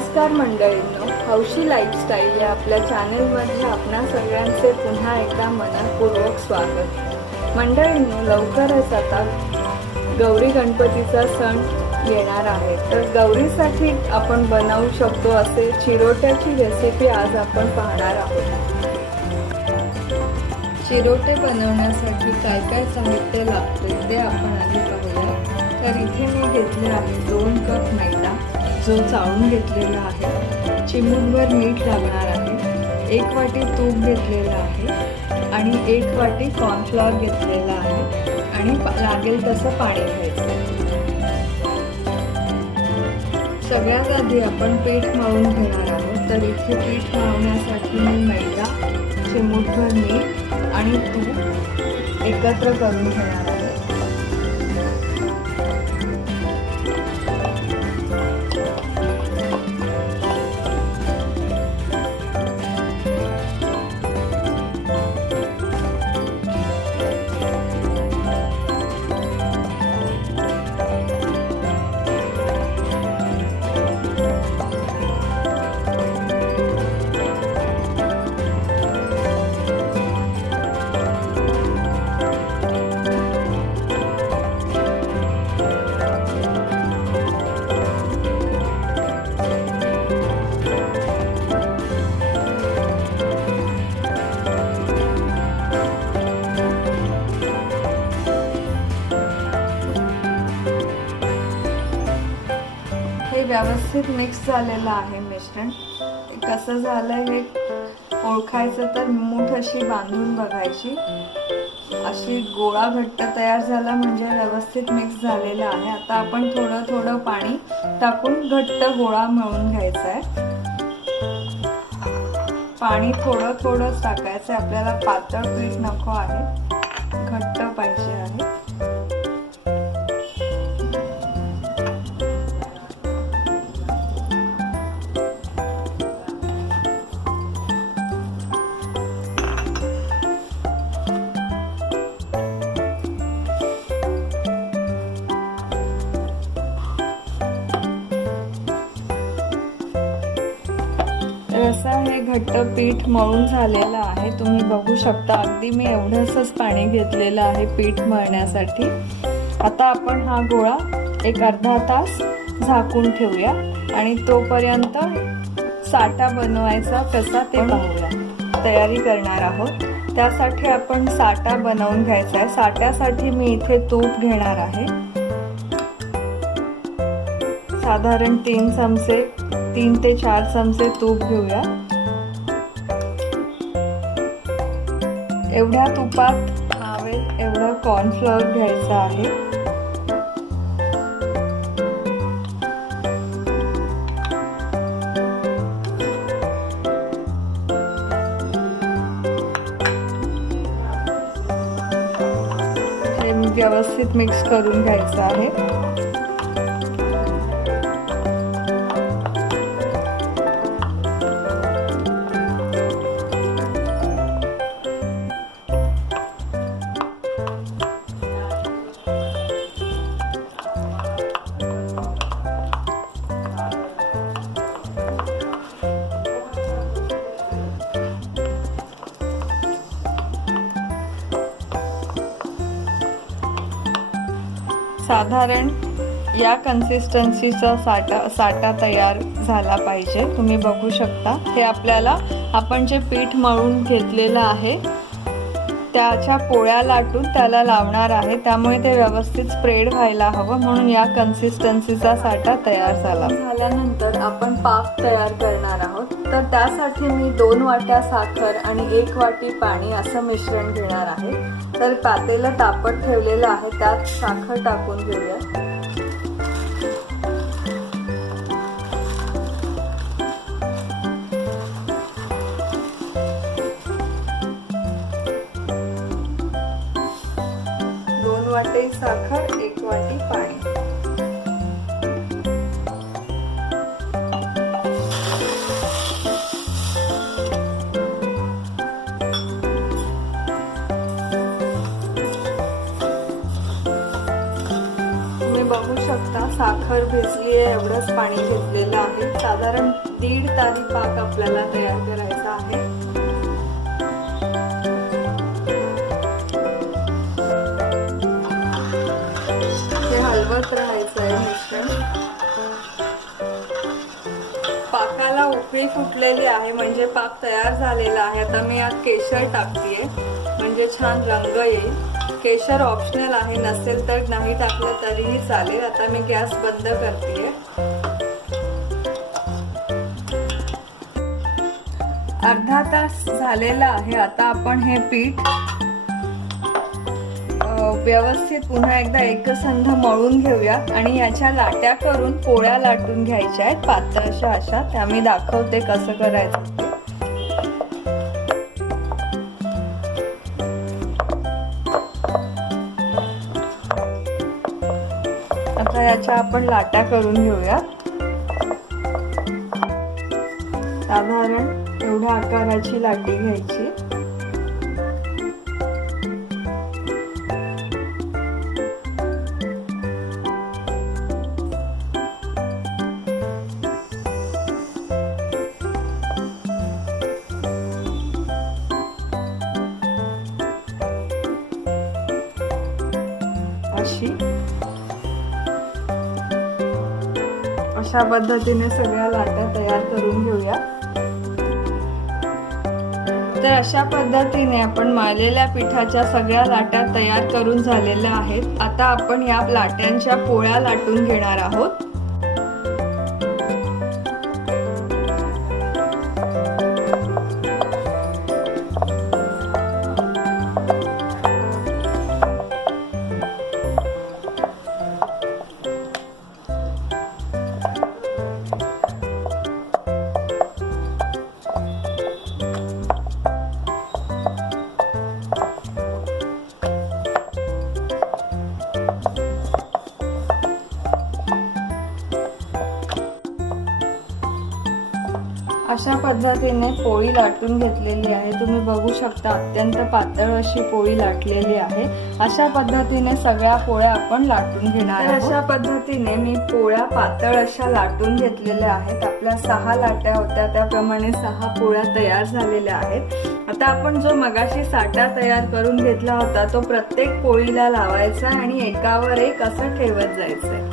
नमस्कार मंडळींनो, हौशी लाईफस्टाईल या आपल्या चॅनलमध्ये आपणा सगळ्यांचे पुन्हा एकदा मनपूर्वक स्वागत। मंडळींनो, लवकरच आता गौरी गणपतीचा सण येणार आहे, तर गौरीसाठी आपण बनवू शकतो असे चिरोट्याची रेसिपी आज आपण पाहणार आहोत। चिरोटे बनवण्यासाठी काय काय साहित्य लागते ते आपण आधी पाहूया। तर इथे मी घेतले आहे 2 कप मैदा जो चाळून घेतलेला आहे, चिमूटभर मीठ लागणार आहे, 1 वाटी तूप घेतलेला आहे आणि 1 वाटी कॉर्नफ्लॉवर घेतलेला आहे आणि लागेल तसं पाणी घ्यायचं। सगळ्यात आधी आपण पीठ मळून घेणार आहोत। तर इथे पीठ मळण्यासाठी मी मैदा, चिमूटभर मीठ आणि तूप एकत्र करून घेणार आहे। व्यवस्थित मिक्स झालेलं आहे मिश्रण। कसं झालंय हे ओळखायचं तर मूठ अशी बांधून बघायची, अशी गोळा घट्ट तयार झाला म्हणजे व्यवस्थित मिक्स झालेला आहे। आता आपण थोडं थोडं पाणी टाकून घट्ट गोळा मळून घ्यायचा आहे। पाणी थोडं थोडं टाकायचं, आपल्याला पातळ पीठ नको आहे, घट्ट पाहिजे आहे। असं हे घट्ट पीठ मळून झालेलं आहे, तुम्ही बघू शकता। अगदी मी एवढंसच पाणी घेतलेलं आहे पीठ मळण्यासाठी। आता आपण हा गोळा एक अर्धा तास झाकून ठेवूया आणि तोपर्यंत साठा बनवायचा कसा ते पाहूया। तयारी करणार आहोत, त्यासाठी आपण साठा बनवून घ्यायचा आहे। साठ्यासाठी मी इथे तूप घेणार आहे, साधारण 3 ते 4 चमचे तूप घेऊया। एवढ्या तुपात हवेल एवढं कॉर्नफ्लॉवर घ्यायचं आहे। हे व्यवस्थित मिक्स करून घ्यायचं आहे। साधारण या कन्सिस्टन्सीचा साठा तयार झाला पाहिजे, तुम्ही बघू शकता। हे आपल्याला आपण जे पीठ मळून घेतलेलं आहे त्याच्या पोळ्या लाटून त्याला लावणार आहे, त्यामुळे ते व्यवस्थित स्प्रेड व्हायला हवं, म्हणून या कन्सिस्टन्सीचा साठा तयार झाल्यानंतर आपण पाक तयार करणार आहोत। तर त्यासाठी मी 2 वाट्या साखर आणि 1 वाटी पाणी असं मिश्रण घेणार आहे। तर पातेलं तापत ठेवलेलं आहे, त्यात साखर टाकून घेऊया। वाटी साखर, 1 वाटी पाणी। तुम्ही बघू शकता साखर साखर भिजली आहे एवढंच पाणी घेतलेलं आहे. साधारण 1.5 तारी पाक आपल्याला तयार करायचा आहे. हे हलवत राहायचं आहे मिश्रण. पाकाला उकळी फुटलेली आहे म्हणजे पाक तयार झालेला आहे. आता मी यात केशर टाकतेय म्हणजे छान रंग येईल. केशर ऑप्शनल आहे, नसेल तर नाही टाकलं तरीही चालेल. आता मी गॅस बंद करतेय. अर्धा तास झालेला आहे. आता आपण हे पीठ व्यवस्थित पुन्हा एकदा एकसंध मळून घेऊया आणि याच्या लाट्या करून पोळ्या लाटून घ्यायच्या आहेत पातळशा अशा. त्या मी दाखवते कसं करायचं ते. आता याच्या आपण लाट्या करून घेऊया. साधारण एवढ्या आकाराची लाटी घ्यायची. अशा पद्धतीने सगळ्या लाट्या तयार करून घेऊया. तर अशा पद्धतीने आपण मळलेल्या पिठाच्या सगळ्या लाट्या तयार करून झालेल्या आहेत. आता आपण या लाट्यांच्या पोळ्या लाटून घेणार आहोत. अशा पद्धतीने पोळी लाटून घेतलेली आहे. तुम्ही बघू शकता अत्यंत पातळ अशी पोळी लाटलेली आहे. अशा पद्धतीने सगळ्या पोळ्या आपण लाटून घेणार आहोत. अशा पद्धतीने मी पोळ्या पातळ अशा लाटून घेतलेल्या आहेत. आपल्या 6 लाट्या होत्या त्याप्रमाणे 6 पोळ्या तयार झालेल्या आहेत. आता आपण जो मगाशी साठा तयार करून घेतला होता तो प्रत्येक पोळीला लावायचा आणि एकावर एक असं ठेवत जायचंय.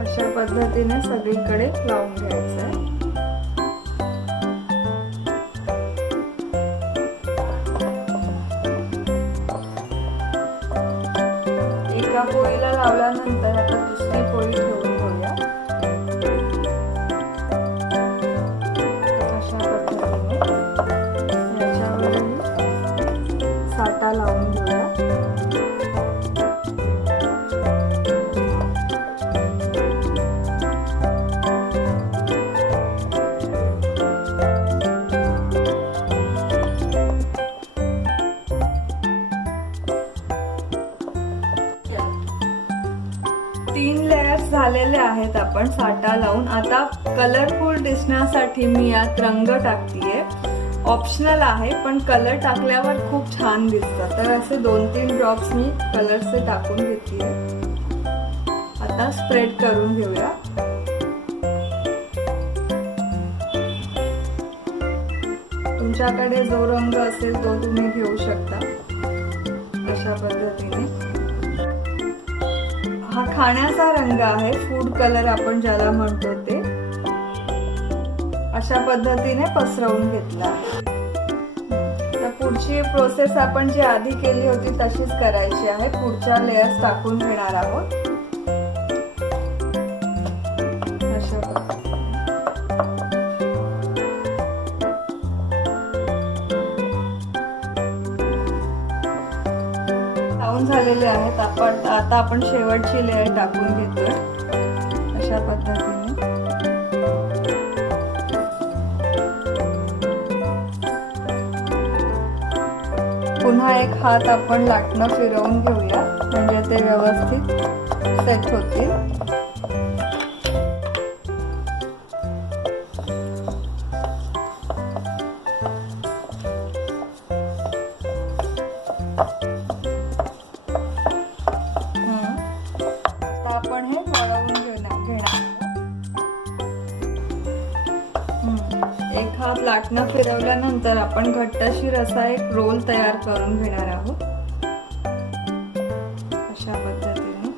अशा पद्धतीने सगळीकडे लावून घ्यायचं आहे. एका पोळीला लावल्यानंतर आता दुसरी पोळी ठेवून घेऊया. अशा पद्धतीने याच्यावरही साठा लावून घेऊया. झालेले आहेत आपण साठा लावून. आता कलरफुल दिसण्यासाठी मी यात रंग टाकतीये. ऑप्शनल आहे पण कलर टाकल्यावर खूप छान दिसतं. तर असे 2-3 ड्रॉप्स मी कलरचे टाकून घेतलीये. आता स्प्रेड करून घेऊया. तुमच्याकडे जो रंग असेल तो तुम्ही घेऊ शकता. अशा पद्धतीने हा खाण्याचा रंग आहे, फूड कलर आपण ज्याला म्हणतो ते. अशा पद्धतीने पसरवून घेतला. तर पुढची प्रोसेस आपण जी आधी केली होती तशीच करायची आहे. पुढच्या लेयर्स टाकून घेणार आहोत. अशा लावून झालेले आहेत. आता आपण शेवटची लेयर टाकून घेतोय. अशा पद्धतीने पुन्हा एक हात आपण लाटणं फिरवून घेऊया म्हणजे ते व्यवस्थित सेट होतील. आता आपण हे वळवून घेणार. एक हात लाटणं फिरवल्यानंतर आपण घट्टशीर असा एक रोल तयार करून घेणार आहोत. अशा पद्धतीने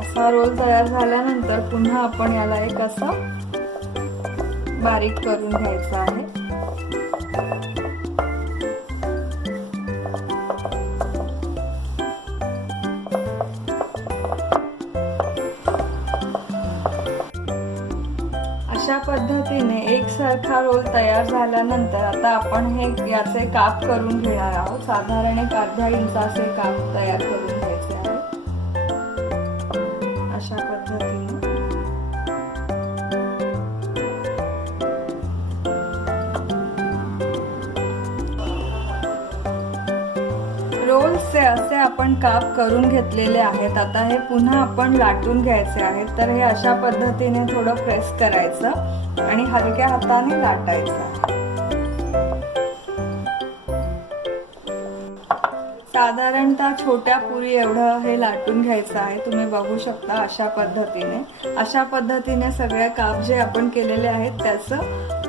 असा रोल तयार झाल्यानंतर पुन्हा आपण याला एक असा बारीक करून घ्यायचा आहे. अशा पद्धतीने एकसारखा रोल तयार झाल्यानंतर आता आपण हे याचे काप करून घेणार आहोत. साधारण एक अर्धा इंचाचे काप तयार करून घ्यायचे आहे. अशा पद्धतीने रोल्सचे असे आपण काप करून घेतलेले आहेत. आता हे पुन्हा आपण लाटून घ्यायचे आहेत. तर हे अशा पद्धतीने थोडं प्रेस करायचं आणि हलक्या हाताने लाटायचं. साधारणतः छोट्या पुरी एवढं हे लाटून घ्यायचं आहे. तुम्ही बघू शकता अशा पद्धतीने सगळ्या काप जे आपण केलेले आहेत त्याचं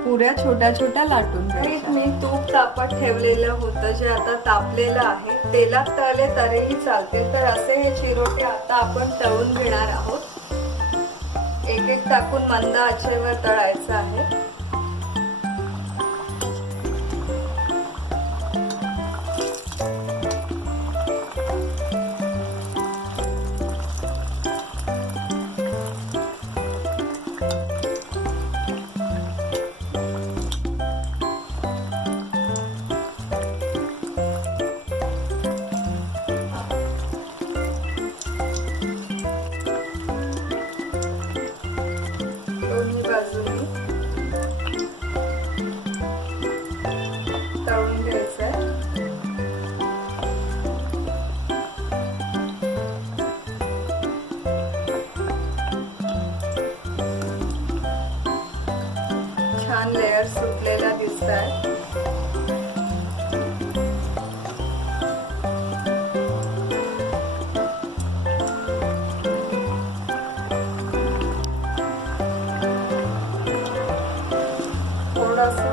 पुऱ्या छोट्या छोट्या लाटून घ्यायच्या. मी तूप तापत ठेवलेलं होतं जे आता तापलेलं आहे. तेलात तळले तरीही चालतील. तर असे हे चिरोटे आता आपण तळून घेणार आहोत. एक एक टाकून मंद आचेवर तळायचं आहे. छान लेयर सुटलेला दिसताय. थोडासा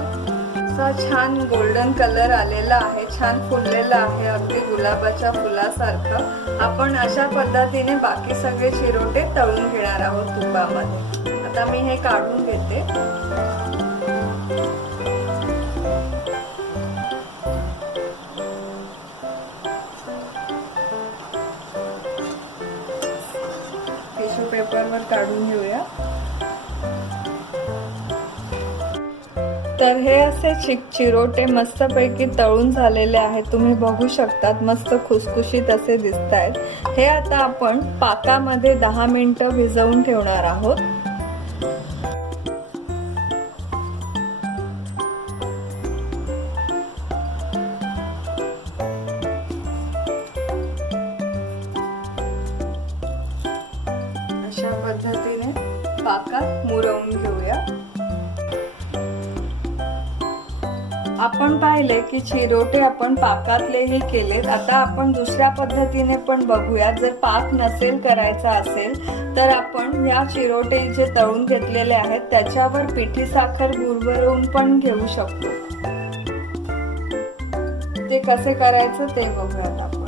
छान गोल्डन कलर आलेला आहे. छान फुललेला आहे अगदी गुलाबाच्या फुलासारखं. आपण अशा पद्धतीने बाकी सगळे चिरोटे तळून घेणार आहोत तुपामध्ये. आता मी हे काढून घेते. टिश्यू पेपरवर काढून घेऊया. तर हे असे चिरोटे मस्तपैकी तळून झालेले आहेत. तुम्ही बघू शकतात मस्त खुसखुशीत असे दिसत आहेत. हे आता आपण पाकामध्ये 10 मिनिटं भिजवून ठेवणार आहोत. अशा पद्धतीने पाकात मुरवून घेऊया. आपण पाहिले की चिरोटे आपण पाकातलेही केलेत. आता आपण दुसऱ्या पद्धतीने पण बघूया. जर पाक नसेल करायचा असेल तर आपण या चिरोटे जे तळून घेतलेले आहेत त्याच्यावर पिठी साखर गुरवरून पण घेऊ शकतो. ते कसे करायचं ते बघूयात आपण.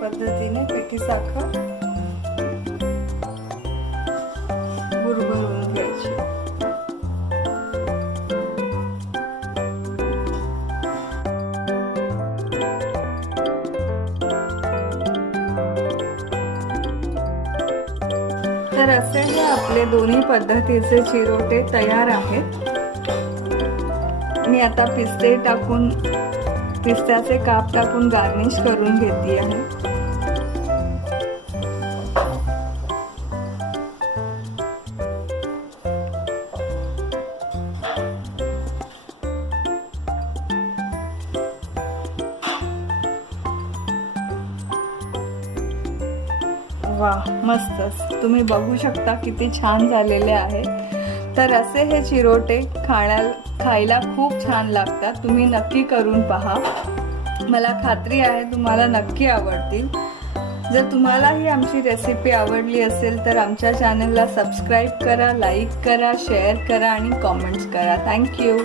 पद्धतीने पिठी साखर गुरगुरून घ्यायची. तर असे हे आपले दोन्ही पद्धतीचे चिरोटे तयार आहेत. मी आता पिस्त्याचे काप टाकून गार्निश करून घेते आहे. वा मस्तच, तुम्ही बघू शकता किती छान झालेले आहे। तर असे हे चिरोटे खायला खूप छान लागतात, तुम्ही नक्की करून पहा, मला खात्री आहे तुम्हाला नक्की आवडतील। जर तुम्हाला ही आमची रेसिपी आवडली असेल तर आमच्या चॅनलला सबस्क्राईब करा, लाईक करा, शेअर करा आणि कॉमेंट्स करा। थँक्यू।